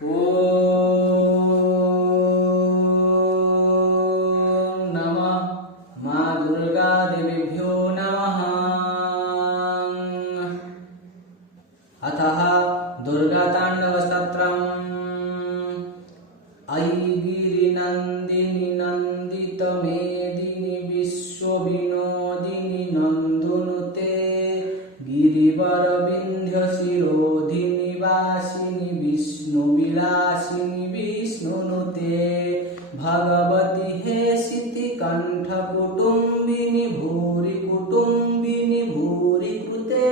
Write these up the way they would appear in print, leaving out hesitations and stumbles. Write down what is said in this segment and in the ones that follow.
ॐ नमः मा दुर्गा देवीभ्यो नमः। अतः दुर्गाताण्डवस्तोत्रम्। अयि गिरिनन्दिनि नन्दितमेदिनि विश्वविनोदिनि नन्दनुते गिरिवरविन्ध्यशिरोधिनि वासिनि विष्णुविलासिनि विष्णुनुते भगवति हेशिति कण्ठकुटुम्बिनि भूरि कुटुम्बिनि भूरि कृते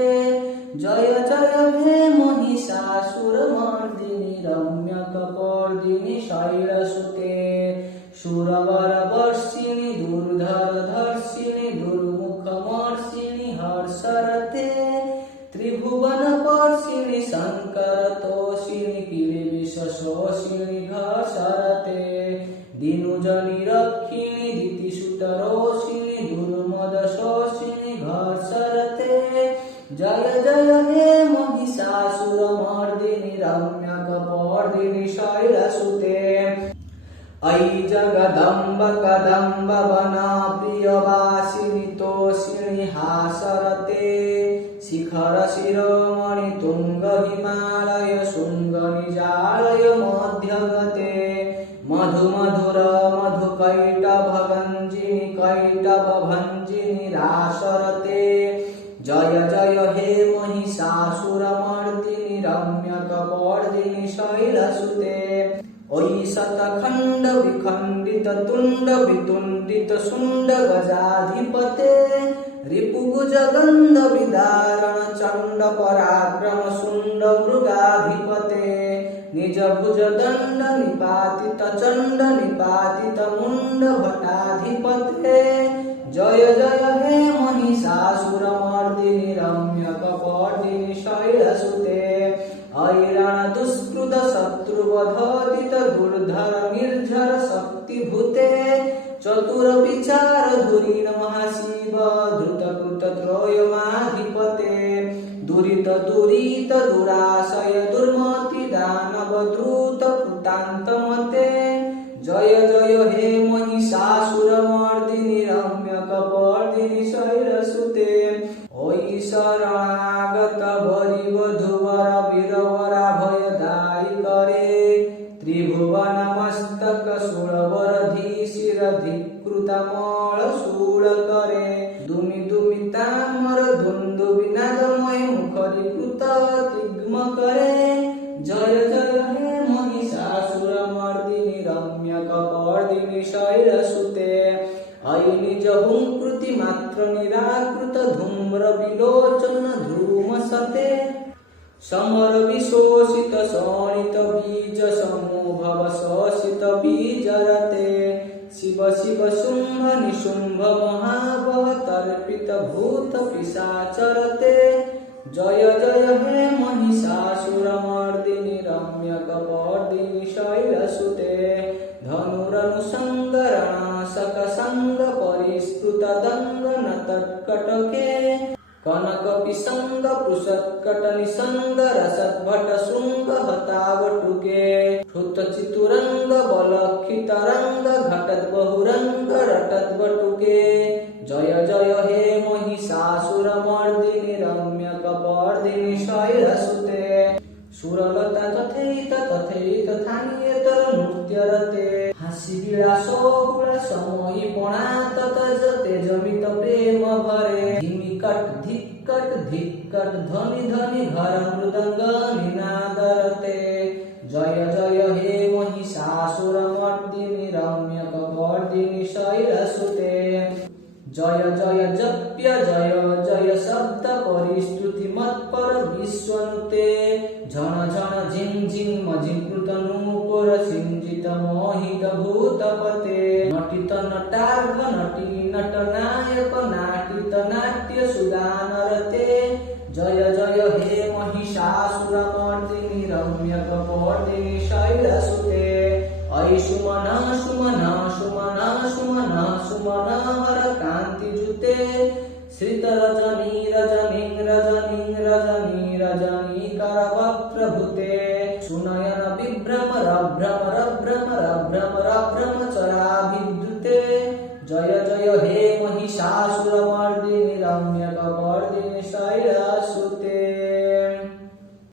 जय जय हे महिषासुरमर्दिनि रम्यकपर्दिनि शैलसुते शूरवरवर्षिणि दुर्धरधर्षिणि दुर्मुखमर्षिणि हर्षरते त्रिभुवनपर्षिणि शङ्करतोषिणि किलिविषशोषिणि घर्षरते दिनुजनिरक्षिणि दितिसुतरोषिणि दुर्मदशोषिणि घर्षरते जय जय हे महिषासुरमर्दिनि रम्यकपर्दिनि शैलसुते अयि जगदम्ब कदम्ब वनप्रियवासिनि तोषिणि हासरते शिखर शिरोमणि तुंग हिमालय शुंग निजालय मध्यगते मधु मधुर मधु कैटभ भंजिनि कैटभ भंजिनि रासरते जय जय हे महिषासुरमर्दिनि रम्यकपर्दिनि शैलसुते ओई शतखंड विखंडित तुंड वितुंडित शुंड गजाधिपते रिपुगुज गंध विदारण चंड पराक्रम शुंड मृगाधिपते निज भुज दंड निपातित चंड निपातित मुंड भटाधिपते जय जय हे महिषासुरमर्दिनि रम्यकपर्दिनि शैलसुते ऐरण दुष्कृत शत्रुवधोदित दुर्धर निर्झर शक्तिभूते चतुर विचार धुरीन महाशिव धृतकृत त्रयोमाधिपते दुरित दुरित दुराशय दुर्मति दानव द्रुत कृतान्तमते जय जय हे महिषासुरमर्दिनि रम्यकपर्दिनि शैलसुते ओई शरणागत वरिवधूवर वीरवराभयदायि करे त्रिभुवन मस्तक शूलवरधीशिरधिकृतमल शूल करे दुमि दुमि तामर धुन्दुबि नादमय मुखरीकृत तिग्म करे जय जय हे महिषासुरमर्दिनि रम्यकपर्दिनि शैलसुते अयि निज हुंकृति मात्र निराकृत धूम्र विलोचन ध्रुमसते समर विशोषित शोणित बीज समूभव शोषित बीजरते शिव शिव शुंभ निशुंभ महाबह तर्पित भूत पिशाचरते जय जय हे महिषासुरमर्दिनि रम्यकपर्दिनि शैलसुते धनुरनुसंगरणाशक संग परिस्फुट दंग नतत्कटके कनक पिसंग पृषत्कट निसंग रसद्भट शृंग हतावटुके हृत चितुरंग बलक्षितरंग घटत बहुरंग रटद्वटुके जय जय हे महिषासुरमर्दिनि रम्यकपर्दिनि शैलसुते सुरलता तथैत तथैत थानियतर नृत्यरते हासि विलासोकुल समोहिपणा ततज तेजमित प्रेम भरे धिमिकट धिक्कट धिक्कट ध्वनि ध्वनि घर मृदंग निनादरते जय जय हे महिषासुरमर्दिनि रम्यकपर्दिनि शैलसुते जय जय जप्य जय जय शब्द परिस्तुति मत्पर विश्वनुते झण झण झिं झिं मझिंकृत नूपुर सिंजित मोहित भूतपते नटित नटार्घ नटी नट नायक नाटित नाट्य सुदानरते जय जय हे महिषासुरमर्दिनि रम्यकपर्दिनि शैलसुते ऐ सुमन सुमन सुमन सुमन सुमन हर कांति जुते श्रित रजनी रजनी रजनी रजनी रजनी कर वक्र भूते सुनयन विभ्रमर भ्रमर भ्रमर भ्रमर भ्रमचराभिद्युते जय जय हे महिषासुरमर्दिनि